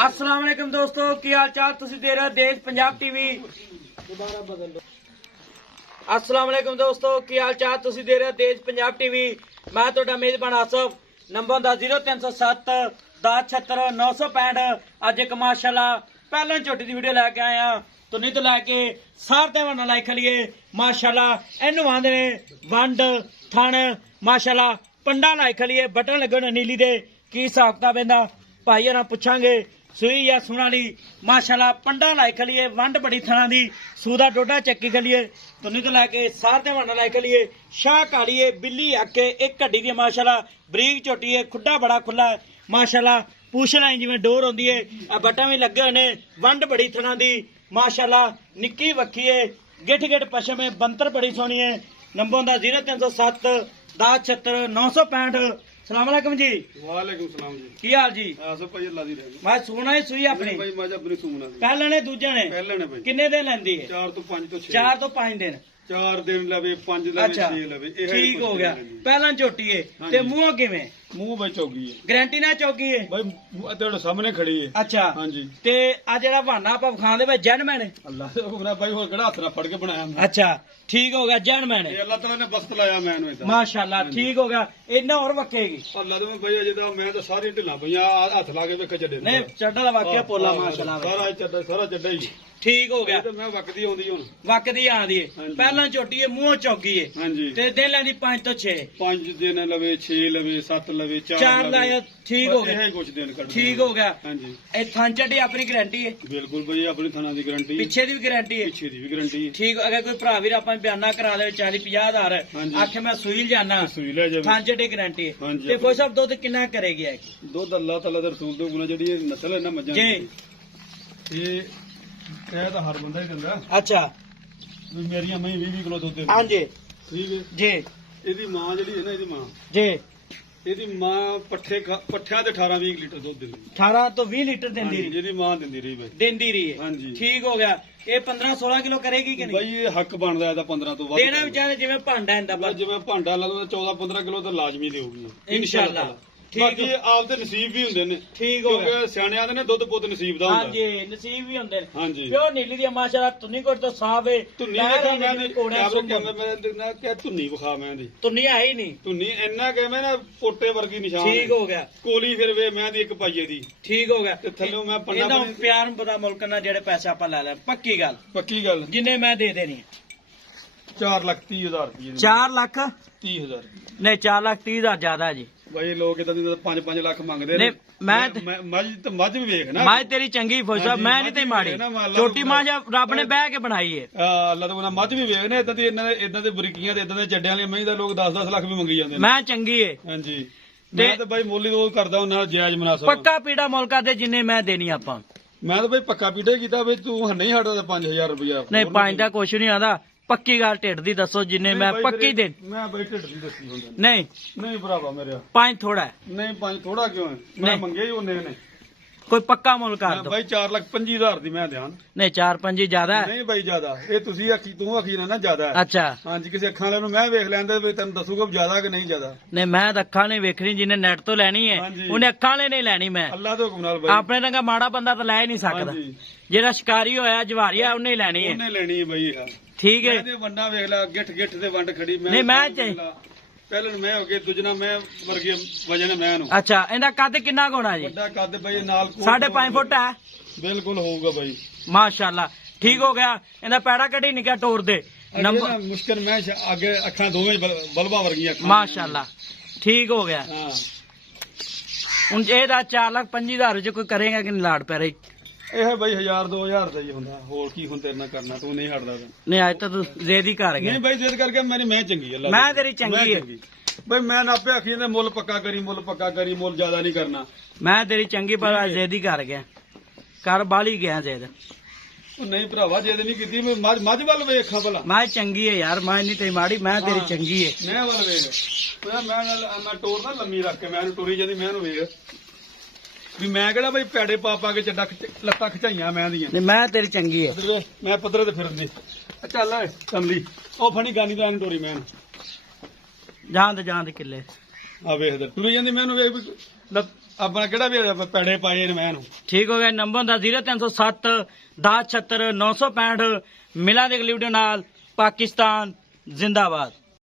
अस्सलाम वालेकुम दोस्तों, की हाल चाल? तुसी दे रहे हो देश पंजाब टीवी। दोबारा बदल लो। अस्सलाम वालेकुम दोस्तों, की हाल चाल? तुसी दे रहे हो देश पंजाब टीवी। मैं तुहाडा मेजबान आसफ। नंबर दा 0307 1076 965। अज एक माशाल्लाह पहला झोटी की वीडियो लैके आया तो नहीं तो लैके सारे वना लाई खलीए माशाल्लाह। इनू आंदे ने वंड थण माशाल्लाह पंडा लाई खलीए बटन लगे नीली दे की हिसाब किताब इहदा भाई होर पुछांगे सूई या सुनाली माशाल्लाह पंडा लाई खलीए वंड बड़ी थणा दी सूदा डोडा चक्की खलीए तो नहीं तो लैके सारे वना लाई खलीए शाह कालीए बिल्ली आके एक घड्डी दी माशाल्लाह बरीक झोटी है खुड्डा बड़ा खुला है माशाल्लाह पूछ लाई जिवें डोर होंदी है बटन भी लगे हुए ने वंड बड़ी थणा दी माशाल्लाह निक्की वक्की है गिठ गिठ पशम है बंतर बड़ी सोहनी है। नंबर दा 0307 1076 965। सलाम अलैकुम जी। वालेकुम सलाम जी। की हाल जी? आसफ भाई अल्लाह दी रहमत। मैं सुना ही सुई अपनी भाई मैं अपनी सुमना दी। पहले ने दूजे ने पहले ने भाई किन्ने दिन लेंदी है? 4 तो 5 तो 6 4 तो 5 दिन 4 दिन लवे 5 लवे अच्छा 6 लवे ठीक हो गया। पहला झोटी है ते मुंह किवें मुंह भाई चौकी है गारंटी ना चौकी है भाई तेरे सामने खड़ी है। अच्छा हां जी ते आ जेड़ा बहाना आप खांदे वे जेंटलमैन है अल्लाह से हुक्म भाई होर केड़ा हाथ ना फड़ के बनाया मैं। अच्छा ठीक हो गया जेंटलमैन है ये अल्लाह ताला ने बस्त लाया मैनू इदा माशाल्लाह ठीक हो गया इन्ना और वक्केगी अल्लाह दे भाई अजे दा मैं तो सारी ढिला भैया हाथ ला के वेख चढ़े नहीं चड्डा दा वाक्या पोला माशाल्लाह सारा चड्डा ही ठीक हो गया तो मैं वकदी आउंदी हुन वकदी आंदी है पहला झोटी है मुंह चौकी है हां जी ते दिन लेंदी 5 तो 6 5 दिन लवे 6 लवे 7 लवे 4 लाया ठीक हो गया यही कुछ दिन कट ठीक हो गया। हां जी ए थान चड्डी अपनी गारंटी है बिल्कुल भाई अपनी थाना की गारंटी पीछे दी भी गारंटी है पीछे दी भी गारंटी है। ठीक अगर कोई भरा वीर अपन बयाना करा ले 40-50 हजार ਹਾਂਜੀ। आखे मैं सुई जाना ਸੂਈ ਲੈ ਜਾਵੇ थान चड्डी गारंटी है ਹਾਂਜੀ। ते कोई सब दुध कितना करेगी है ਦੁੱਧ ਅੱਲਾਹ ਤਾਲਾ ਦੇ ਰਸੂਲ ਤੋਂ ਗੁਣਾ ਜਿਹੜੀ ਇਹ ਨਸਲ ਹੈ ਨਾ ਮੱਝਾਂ जी ਦੀ, ਇਹ ਤਾਂ ਹਰ ਬੰਦਾ ਹੀ ਦਿੰਦਾ अच्छा ਵੀ ਮੇਰੀਆਂ ਮੈਂ 20 ਕਿਲੋ ਦੁੱਧ ਦਿੰਦੀ हाँ जी ਠੀਕ ਹੈ। जी ਇਹਦੀ ਮਾਂ ਜਿਹੜੀ ਹੈ ਨਾ ਇਹਦੀ ਮਾਂ जी ਇਹਦੀ ਮਾਂ ਪੱਠਿਆਂ ਤੇ 18-20 ਲੀਟਰ ਦੁੱਧ ਦਿੰਦੀ 18 तो 20 लीटर देंदी ਹਾਂਜੀ, ਜਿਹਦੀ ਮਾਂ ਦਿੰਦੀ ਰਹੀ ਬਾਈ देंदी रही है ਹਾਂਜੀ। ठीक हो गया ये 15-16 किलो करेगी कि नहीं ਬਾਈ ਇਹ ਹੱਕ ਬਣਦਾ ਇਹਦਾ 15 ਤੋਂ ਵੱਧ देना विचारे जिवें भांडा इंदा ਬਾਈ ਜਿਵੇਂ ਭਾਂਡਾ ਲਾ ਦੋ 14-15 ਕਿਲੋ ਤਾਂ ਲਾਜ਼ਮੀ ਦੇਊਗੀ इंशाल्लाह ठीक ਬਾਕੀ ਇਹ ਆਪਦੇ ਨਸੀਬ ਵੀ ਹੁੰਦੇ ਨੇ ठीक हो गया ਕਿਉਂਕਿ ਸਿਆਣਿਆਂ ਦੇ ਨੇ ਦੁੱਧ ਪੁੱਤ ਨਸੀਬ ਦਾ हाँ ਹੁੰਦਾ जी नसीब भी होंगे ਹਾਂਜੀ प्योर नीली दी माशाल्लाह तुन्नी कोट तो साफ है ਧੁੰਨੀ ਦੇਖਾ ਮੈਂ ਦੀ ਮੈਂ ਕਿਹਾ ਧੁੰਨੀ ਵਿਖਾ ਮੈਂ ਦੀ तुन्नी है ही नहीं ਧੁੰਨੀ ਇੰਨਾ ਕਿ ਮੈਂ ਨਾ ਪੋਟੇ ਵਰਗੀ ਨਿਸ਼ਾਨ ठीक हो गया ਕੋਲੀ ਫਿਰ ਵੇ ਮੈਂ ਦੀ ਇੱਕ ਪਾਈਏ ਦੀ ठीक हो गया ਤੇ ਥੱਲੋਂ ਮੈਂ ਪੰਨਾ ਇਹਦਾ ਬਣੀ- ਪਿਆਰ ਨੂੰ ਪਤਾ ਮੁਲਕ ਨਾਲ ਜਿਹੜੇ ਪੈਸੇ ਆਪਾਂ ਲੈ ਲੈ ਪੱਕੀ ਗੱਲ ਪੱਕੀ ਗੱਲ ਜਿੰਨੇ ਮੈਂ ਦੇ ਦੇਣੀ 4,30,000 ਰੁਪਏ 4 ਲੱਖ 30,000 ਨਹੀਂ 4 ਲੱਖ 30 ਹਜ਼ਾਰ ਜ਼ਿਆਦਾ ਜੀ ਬਾਈ ਲੋਕ ਇਦਾਂ ਦੀ 5-5 ਲੱਖ ਮੰਗਦੇ ਨੇ ਨਹੀਂ, ਮੈਂ- ਮੱਝ ਤੇ ਮੱਝ ਵੀ ਵੇਖ ਨਾ ਮੈਂ ਤੇਰੀ ਚੰਗੀ ਫੌਜ ਸਾਹਿਬ ਹਾਂਜੀ, ਮੈਂ ਨਹੀਂ ਤੇ ਮਾੜੀ ਨਾ, ਮੈਂ ਅੱਲਾ ਛੋਟੀ ਨੂੰ ਮਾਂ ਜਾਂ ਰੱਬ ਨੇ ਬਹਿ ਕੇ ਬਣਾਈ ਏ ਅੱਲਾ ਤੋਂ ਬਿਨਾਂ ਮੱਝ ਵੀ ਵੇਖ ਨੇ ਇਦਾਂ ਦੀ ਇਦਾਂ ਦੇ ਬਰੀਕੀਆਂ ਤੇ ਇਦਾਂ ਦੇ ਚੱਡਿਆਂ ਵਾਲੀਆਂ ਮੱਝ ਦਾ ਲੋਕ 10-10 ਲੱਖ ਵੀ ਮੰਗੀ ਜਾਂਦੇ ਨੇ ਮੈਂ ਚੰਗੀ ਏ ਹਾਂਜੀ ਮੈਂ ਤਾਂ ਬਾਈ ਮੁੱਲ ਹੀ ਉਹ ਕਰਦਾ ਉਹਨਾਂ ਨਾਲ ਜਾਇਜ਼ ਮੁਨਾਸਬ ਪੱਕਾ ਪੀੜਾ ਮੁਲਕਾ ਦੇ ਜਿੰਨੇ ਮੈਂ ਦੇਣੀ ਆਪਾਂ ਮੈਂ ਤਾਂ ਬਾਈ ਪੱਕਾ ਪੀਟੇ ਕੀਤਾ ਵੀ ਤੂੰ ਨਹੀਂ ਹਟਦਾ 5,000 ਰੁਪਇਆ ਨਹੀਂ ਪੰਜ ਦਾ ਕੁਛ ਨਹੀਂ ਆਂਦਾ ਪੱਕੀ ਗੱਲ ਢਿੱਡ ਦੀ ਦੱਸੋ ਜਿੰਨੇ ਮੈਂ ਪੱਕੀ ਦੇ ਮੈਂ ਬਾਈ ਢਿੱਡ ਦੀ ਦੱਸੀ ਹੁੰਦਾ ਨਹੀਂ ਨਹੀਂ ਭਰਾਵਾ ਮੇਰਿਆ ਪੰਜ ਥੋੜਾ ਹੈ ਨਹੀਂ 5 ਥੋੜਾ ਕਿਉਂ ਹੈ ਮੈਂ ਨਹੀਂ। ਮੰਗੇ ਹੀ ਉਹਨੇ ਨੇ ਕੋਈ ਪੱਕਾ ਮੁੱਲ ਕਰ ਮੈਂ ਦੋ ਬਾਈ 4,25,000 ਦੀ ਮੈਂ ਧਿਆਨ ਨਹੀਂ 4-5 ਜ਼ਿਆਦਾ ਹੈ ਨਹੀਂ ਬਾਈ ਜ਼ਿਆਦਾ ਇਹ ਤੁਸੀਂ ਆਖੀ ਤੂੰ ਆਖੀ ਨਾ ਜ਼ਿਆਦਾ ਹੈ। ਅੱਛਾ ਹਾਂਜੀ ਕਿਸੇ ਅੱਖਾਂ ਵਾਲੇ ਨੂੰ ਮੈਂ ਵੇਖ ਲੈਂਦਾ ਵੀ ਤੈਨੂੰ ਦੱਸੂਗਾ ਵੀ ਜ਼ਿਆਦਾ ਕਿ ਨਹੀਂ ਜ਼ਿਆਦਾ ਨਹੀਂ ਮੈਂ ਤਾਂ ਅੱਖਾਂ ਨੇ ਵੇਖਣੀ ਜਿਹਨੇ ਨੈਟ ਤੋਂ ਲੈਣੀ ਹੈ ਹਾਂਜੀ। ਉਹਨੇ ਅੱਖਾਂ ਵਾਲੇ ਨਹੀਂ ਲੈਣੀ ਮੈਂ ਅੱਲਾਹ ਦੇ ਹੁਕਮ ਨਾਲ ਬਾਈ ਆਪਣੇ ਰੰਗਾ ਮਾੜਾ ਬੰਦਾ ਤਾਂ ਲੈ ਹੀ ਨਹੀਂ ਸਕਦਾ ਹਾਂਜੀ ਜਿਹੜਾ ਸ਼ਿਕਾਰੀ ਹੋਇਆ ਜਵਾਰੀਆ ਉਹਨੇ ਹੀ ਲੈਣੀ ਹੈ ਉਹਨੇ ਲੈਣੀ ਹੈ ਬਾਈ ਇਹ ਠੀਕ ਹੈ ਇਹਦੇ ਵੰਡਾ ਵੇਖ ਲੈ ਗਿੱਠ ਗਿੱਠ ਦੇ ਵੰਡ ਖੜੀ ਨਹੀਂ, ਮੈਂ ਚਾਹੀ- ਪਹਿਲਾਂ ਮੈਂ ਹੋ ਕੇ ਦੂਜਣਾ ਮੈਂ ਵਰਗੀ ਵਜਨ ਮੈਂ ਨੂੰ ਅੱਛਾ ਇਹਦਾ ਕੱਦ ਕਿੰਨਾ ਕੁ ਹੋਣਾ ਜੀ ਵੱਡਾ ਕੱਦ ਬਾਈ ਨਾਲ 5.5 ਫੁੱਟ ਹੈ ਬਿਲਕੁਲ ਹੋਊਗਾ ਬਾਈ ਮਾਸ਼ਾਅੱਲਾ ਠੀਕ ਹੋ ਗਿਆ ਇਹਦਾ ਪੈੜਾ ਕੱਢੀ ਨਿਕਾ ਟੋਰ ਦੇ ਨੰਬਰ ਮੁਸ਼ਕਲ ਮੈਂ ਅੱਗੇ ਅੱਖਾਂ ਦੋਵੇਂ ਬਲਬਾ ਵਰਗੀਆਂ ਅੱਖਾਂ ਮਾਸ਼ਾਅੱਲਾ ਠੀਕ ਹੋ ਗਿਆ ਹਾਂ ਹੁਣ ਇਹਦਾ 4,25,000 ਚ ਕੋਈ ਕਰੇਗਾ ਕਿ ਨਹੀਂ ਲਾੜ ਪੈ ਰਹੀ ਇਹ ਬਾਈ 1,000-2,000 ਦਾ ਹੀ ਹੁੰਦਾ ਹੋਰ ਕੀ ਹੁਣ ਤੇਰੇ ਨਾਲ ਕਰਨਾ ਤੂੰ ਨਹੀਂ ਹਟਦਾ ਨਹੀਂ ਅੱਜ ਤਾਂ ਤੂੰ ਜ਼ੇਦੀ ਕਰ ਗਿਆ ਨਹੀਂ ਬਾਈ ਜਿੱਦ ਕਰਕੇ ਮੇਰੀ ਮੈਂ ਚੰਗੀ ਅੱਲਾ ਮੈਂ ਤੇਰੀ ਚੰਗੀ ਹੈ ਬਾਈ ਮੈਂ ਨਾ ਆਪੇ ਆਖੀ ਨੇ ਮੁੱਲ ਪੱਕਾ ਕਰੀ ਮੁੱਲ ਜ਼ਿਆਦਾ ਨਹੀਂ ਕਰਨਾ ਮੈਂ ਤੇਰੀ ਚੰਗੀ ਪਰ ਜ਼ੇਦੀ ਕਰ ਗਿਆ ਕਰ ਬਾਲੀ ਗਿਆ ਜ਼ੇਦ ਉਹ ਨਹੀਂ ਭਰਾਵਾ ਜਿੱਦ ਨਹੀਂ ਕੀਤੀ ਮੈਂ ਮੱਝ ਵੱਲ ਵੇਖਾਂ ਭਲਾ ਮੈਂ ਚੰਗੀ ਹੈ ਯਾਰ ਮੈਂ ਨਹੀਂ ਤੇ ਮਾੜੀ ਮੈਂ ਤੇਰੀ ਚੰਗੀ ਹੈ ਮੈਂ ਵੱਲ ਵੇਖ ਮੈਂ ਟੋਰ ਨਾ ਲੰਮੀ ਰੱਖ ਕੇ ਮੈਂ ਇਹਨੂੰ ਟੁਰੀ ਜਾਂਦੀ ਮੈਂ ਇਹਨੂੰ ਵੇਖ ਵੀ ਮੈਂ ਕਿਹੜਾ ਬਈ ਪੈੜੇ ਪਾ ਕੇ ਚੱਡਾ ਲੱਤਾਂ ਖਿਚਾਈਆਂ ਮੈਂ ਦੀਆਂ ਨਹੀਂ ਮੈਂ ਤੇਰੀ ਚੰਗੀ ਹੈ ਇੱਧਰ ਵੇਖ, ਮੈਂ ਪੱਧਰੇ ਤੇ ਫਿਰਦੀ ਚੱਲ ਓਏ ਕਮਲੀ ਉਹ ਫਣੀ ਗਾਨੀ ਦਾ ਟੋਰੀ ਮੈਂ ਜਾਣ ਦੇ ਕਿੱਲੇ ਆ ਵੇਖ ਟੁਰੀ ਜਾਂਦੀ ਮੈਂ ਇਹਨੂੰ ਵੇਖ ਵੀ ਆਪਣਾ ਕਿਹੜਾ ਵੀ ਪੈੜੇ ਪਾਏ ਨੇ ਮੈਂ ਨੂੰ। ਠੀਕ ਹੋ ਗਿਆ। ਨੰਬਰ ਦਾ 0307 1076 965। ਮਿਲਾਂਗੇ ਅਗਲੀ ਵੀਡੀਓ ਨਾਲ। ਪਾਕਿਸਤਾਨ ਜ਼ਿੰਦਾਬਾਦ।